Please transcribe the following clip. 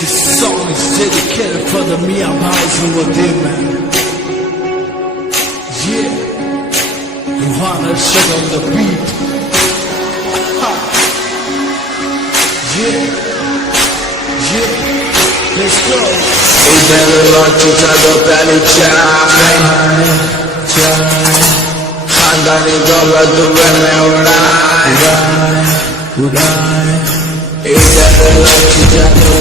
This song is dedicated for the Mia House over there, man. Yeah, you wanna shut on the beat. Yeah, yeah, let's go. इधर वक्त चलो पहले चाय खानदानी दौलत Dubai में उड़ाए इधर वक्त चलो